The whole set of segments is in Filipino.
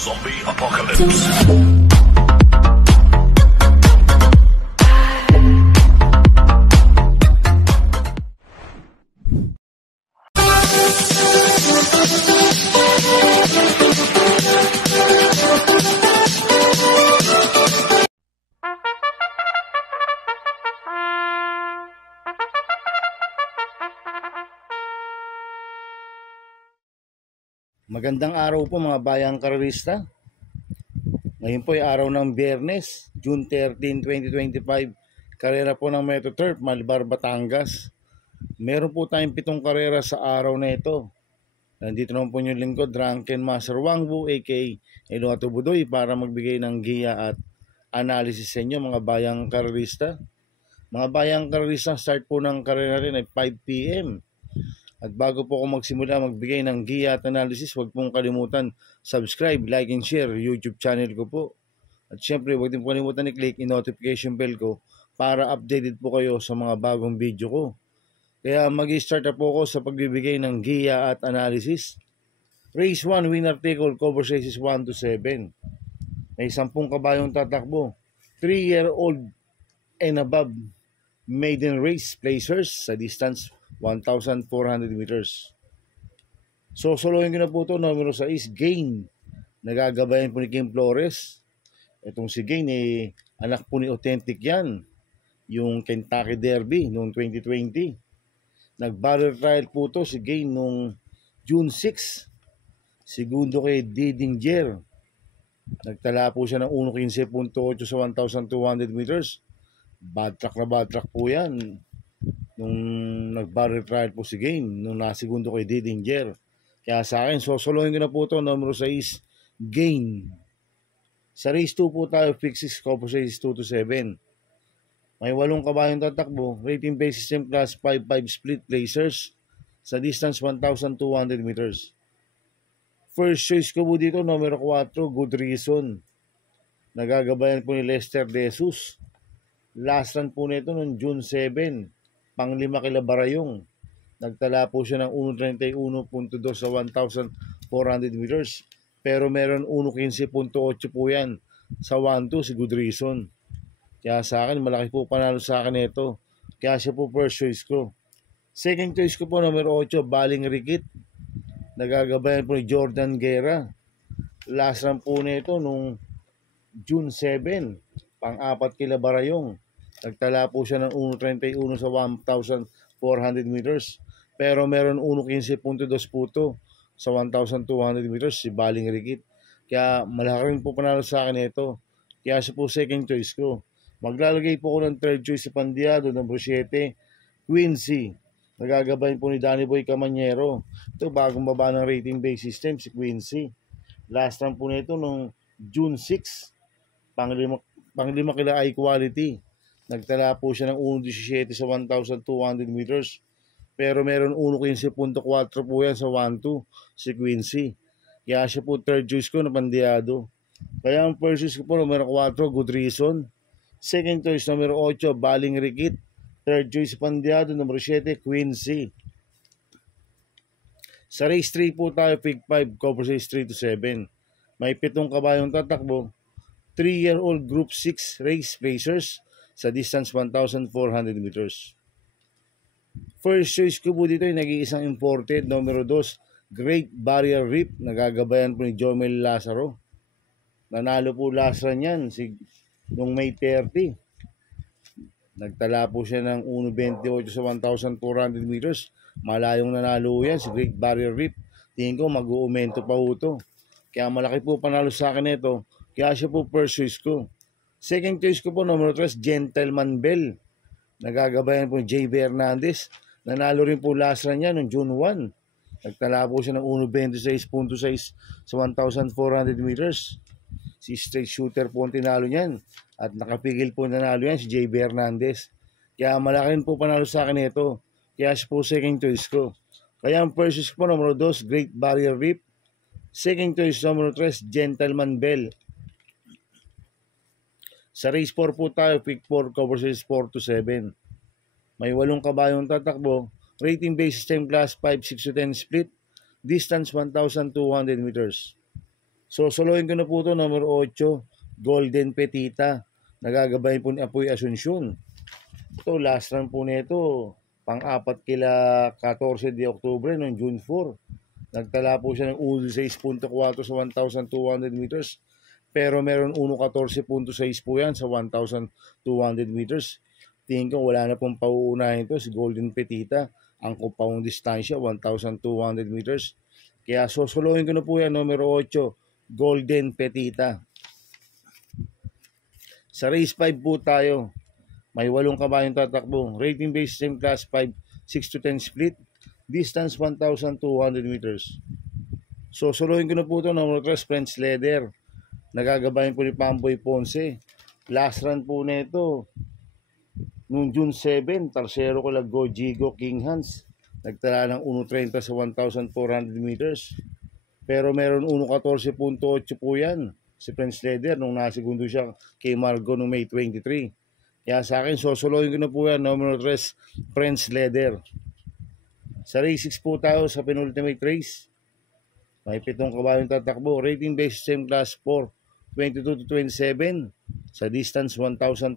Zombie Apocalypse. Magandang araw po mga bayang karerista. Ngayon po ay araw ng Biyernes, June 13, 2025. Karera po ng Metro Turf, Malbar, Batangas. Meron po tayong 7 karera sa araw na ito. Nandito naman po yung lingkod, Drunken Master Wangbu, aka Eduardo Budoy, para magbigay ng giya at analysis sa inyo mga bayang karerista. Mga bayang karerista, start po ng karera rin ay 5 p.m. At bago po ako magsimula magbigay ng giya at analysis, huwag pong kalimutan subscribe, like, and share YouTube channel ko po. At syempre, huwag din po kalimutan i-click yung notification bell ko para updated po kayo sa mga bagong video ko. Kaya mag-start na po ako sa pagbibigay ng giya at analysis. Race 1, winner take all, cover races 1 to 7. May 10 kabayong tatakbo. 3-year-old and above maiden race placers sa distance 1,400 meters. So, solohin ko na po ito, numero 6, Gain. Nagagabayan po ni Kim Flores. Itong si Gain, anak po ni Authentic yan. Yung Kentucky Derby noong 2020. Nag-barrel trial po ito si Gain noong June 6. Segundo kay Didinger. Nagtala po siya ng 1.15.8 sa 1,200 meters. Bad track po yan. Nung nag-barrel trial po si Gain, nung nasegundo kay Didinger. Kaya sa akin, sosolohin ko na po ito, numero 6, Gain. Sa race 2 po tayo, fixes, cover races 2 to 7. May 8 kabayong tatakbo, rating base system class 5-5 split placers sa distance 1,200 meters. First choice ko po dito, numero 4, Good Reason. Nagagabayan po ni Lester De Jesus. Last run po nito noong June 7. Pang-5 kila Barayong. Nagtala po siya ng 1.31.2 sa 1,400 meters. Pero meron 1.15.8 po yan sa 1-2 si Good Reason. Kaya sa akin, malaki po panalo sa akin ito. Kaya siya po first choice ko. Second choice ko po, numero 8, Baling Rikit. Nagagabayan po ni Jordan Guerra. Last run po nito nung June 7. Pang-4 kila Barayong. Nagtala po siya ng 1.31 sa 1,400 meters. Pero meron 1.15.2 po ito sa 1,200 meters si Baling Rikit. Kaya malaki rin po panalo sa akin ito. Kaya siya po second choice ko. Maglalagay po ko ng third choice si Pandiado, number 7, Quincy. Nagagabayan po ni Danny Boy Camanyero. Ito bagong baba ng rating base system si Quincy. Last run po nito nung June 6. Pang-5 kila high quality. Nagtala po siya ng 1.17 sa 1,200 meters. Pero meron 1.15.4 po yan sa 1-2 si Quincy. Kaya siya po third choice ko na Pandiado. Kaya ang first choice ko po numero 4, Good Reason. Second choice numero 8, Baling Rikit. Third choice Pandiado, numero 7, Quincy. Sa race 3 po tayo, Fig 5, cover race 3 to 7. May 7 kabayong tatakbo. 3-year-old Group 6 race placers sa distance 1,400 meters. First choice ko po dito ay nag-iisang imported, numero 2, Great Barrier Reef. Nagagabayan po ni Jomel Lazaro. Nanalo po last run yan noong May 30. Nagtala po siya ng 1.28 sa 1,400 meters. Malayong nanalo yan si Great Barrier Reef. Tingin ko mag-uumento pa po ito. Kaya malaki po panalo sa akin ito. Kaya siya po first choice ko. Second choice ko po, numero 3, Gentleman Bell. Nagagabayan po ni J.B. Hernandez. Nanalo rin po last run niya noong June 1. Nagtala po siya ng 1.26.6 sa 1,400 meters. Si straight shooter po ang tinalo niyan. At nakapigil po nanalo yan si J.B. Hernandez. Kaya malaki rin po panalo sa akin ito. Kaya siya po second choice ko. Kaya ang first choice po, numero 2, Great Barrier Reef. Second choice, numero 3, Gentleman Bell. Sa race 4 po tayo, pick 4, cover race 4 to 7. May 8 kabayong tatakbo. Rating base system class 5, 6 to 10 split. Distance 1,200 meters. So, solohin ko na po ito, number 8, Golden Petita. Nagagabayan po ni Apoy Asuncion. Ito, last run po nito, pang-apat kila 14 de Oktubre noong June 4. Nagtala po siya ng 16.4 sa 1,200 meters. Pero meron 1.14.6 po yan sa 1,200 meters. Tingin ko wala na pong pauunahin ito si Golden Petita. Ang kupawang distansya, 1,200 meters. Kaya susuluhin ko na po yan, numero 8, Golden Petita. Sa race 5 po tayo. May 8 kabayong tatakbo. Rating base same class 5, 6-10 split. Distance 1,200 meters. Susuluhin ko na po ito, numero 3, French Leather. Nagagabayan po ni Pamboy Ponce. Last run po nito noong June 7, tarsero ko lang Gojigo King Hans. Nagtala ng 1.30 sa 1,400 meters. Pero meron 1.14.8 po yan si Prince Leather nung nasigundo siya kay Margo noong May 23. Kaya sa akin, susuluhin ko na po yan, numero 3, Prince Leather. Sa race 6 po tayo sa penultimate race. May 7 kabayong tatakbo. Rating base same class 4, 22-27 sa distance 1,200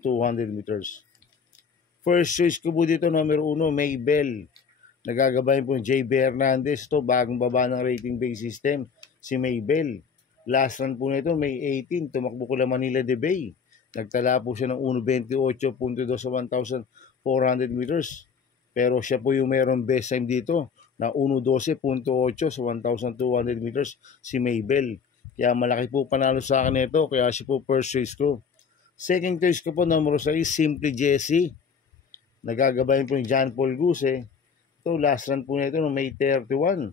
meters. First choice ko po dito, number 1, Maybell. Nagagabayan po J.B. Hernandez. Ito, bagong baba ng rating base system, si Maybell. Last run po nito, May 18, tumakbo ko lang Manila de Bay. Nagtala po siya ng 1.28.2 sa 1,400 meters. Pero siya po yung meron best time dito na 1.12.8 sa 1,200 meters, si Maybell. Kaya malaki po panalo sa akin ito, kaya siya po first choice ko. Second choice ko po, numero 6, Simply Jesse. Nagagabayan po ni John Paul Guse. Ito, last run po nito noong May 31.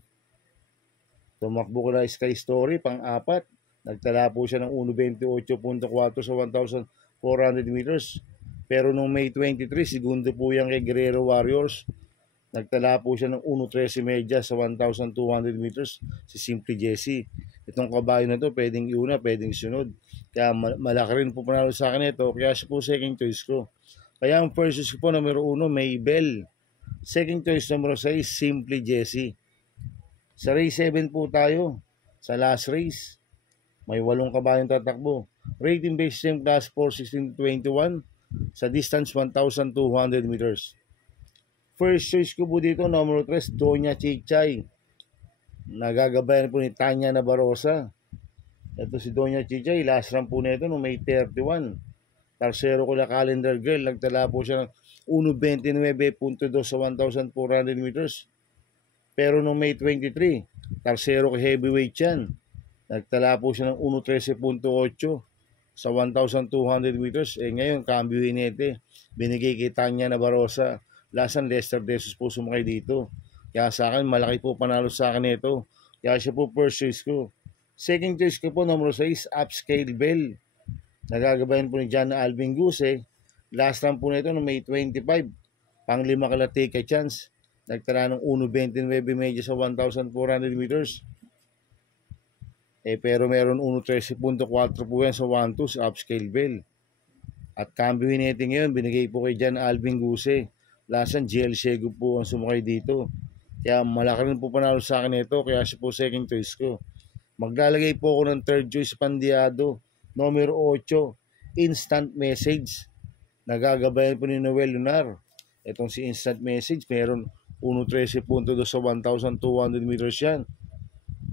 Tumakbo ko na Sky Story, pang-apat. Nagtala po siya ng 1.28.4 sa 1,400 meters. Pero noong May 23, segundo po yan kay Guerrero Warriors. Nagtala po siya ng 1.13 sa 1,200 meters, si Simply Jesse. Itong kabayo na to, pwedeng iuna, pwedeng sunod. Kaya malaki rin po panalo sa akin ito, kaya siya po second choice ko. Kaya ang first choice ko po, numero 1, Maybell. Second choice, numero 6, Simply Jesse. Sa race 7 po tayo, sa last race. May 8 kabayong tatakbo. Rating base same class 4, 16-21 sa distance 1,200 meters. First choice ko po dito, numero 3, Doña Chichay. Nagagabayan po ni Tanya Nabarosa. Ito si Doña Chichay, last run po nito noong May 31. Tarsero ko na Calendar Girl, nagtala po siya ng 1.29.2 sa 1,400 meters. Pero noong May 23, tarsero ko heavyweight yan. Nagtala po siya ng 1.13.8 sa 1,200 meters. Ngayon, cambio hinete. Binigay kay Tanya Nabarosa. Lasan Lester Desus po sumakay dito. Kaya sa akin, malaki po panalo sa akin ito. Kaya siya po first choice ko. Second choice ko po, numero 6, Upscale Bell. Nagagabayan po ni John Alvin Guse. Last run po nito no May 25. Pang-5 kala take a chance. Nagtala ng 1.29 medyo sa 1,400 meters. Pero meron 1.13.4 po yan sa 1-2 sa Upscale Bell. At cambio hinete ngayon, binigay po kay John Alvin Guse. Lasan, GL Sego po ang sumakay dito. Kaya malaki rin po panalo sa akin ito, kaya siya po second choice ko. Maglalagay po ako ng third choice Pandiado, numero 8, Instant Message. Nagagabayan po ni Noel Lunar. Itong si Instant Message, meron 1.13.2 sa 1,200 meters yan.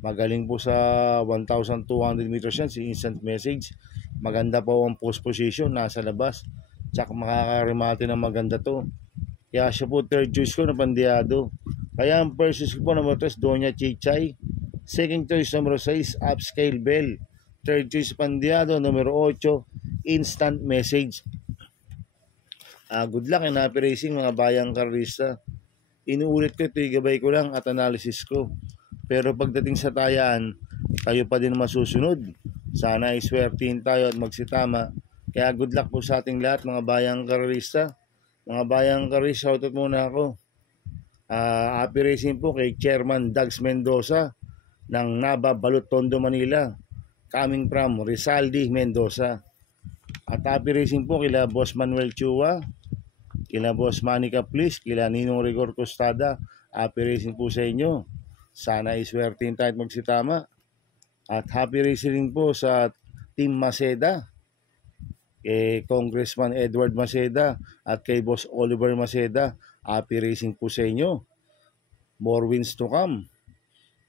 Magaling po sa 1,200 meters yan, si Instant Message. Maganda po ang post position, nasa labas. Tsaka makakarimate ng maganda to. Kaya siya po third choice ko na Pandiado. Kaya ang first choice ko po number 3, Doña Chichay. Second choice number 6, Upscale Bell. Third choice Pandiado, numero 8, Instant Message. Good luck and happy racing mga bayang karista. Inuulit ko ito, igabay ko lang at analysis ko. Pero pagdating sa tayaan, kayo pa din masusunod. Sana ay swertihin tayo at magsitama. Kaya good luck po sa ating lahat mga bayang karista. Mga bayang karista, shoutout muna ako. Happy racing po kay Chairman Dags Mendoza ng Naba Balot Tondo, Manila. Coming from Rizaldi, Mendoza. At happy racing po kila Boss Manuel Chua, kila Boss Manny Caplis, kila Ninong Rigor Costada. Happy racing po sa inyo. Sana iswertin tayo at magsitama. At happy racing rin po sa Team Maceda, kay Congressman Edward Maceda at kay Boss Oliver Maceda. Happy racing po sa inyo. More wins to come,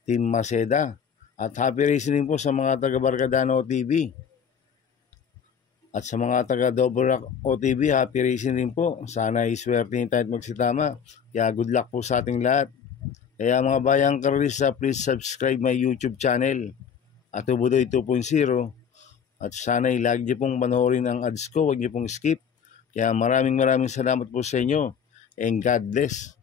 Team Maceda. At happy racing rin po sa mga taga Barcadano TV. At sa mga taga Double Rock OTV, happy racing rin po. Sana iswerte tayo at magsitama. Kaya good luck po sa ating lahat. Kaya mga bayang karista, please subscribe my YouTube channel at Tubudoy 2.0. At sana lagi niyo pong panoorin ang ads ko, huwag niyo pong skip. Kaya maraming salamat po sa inyo and God bless.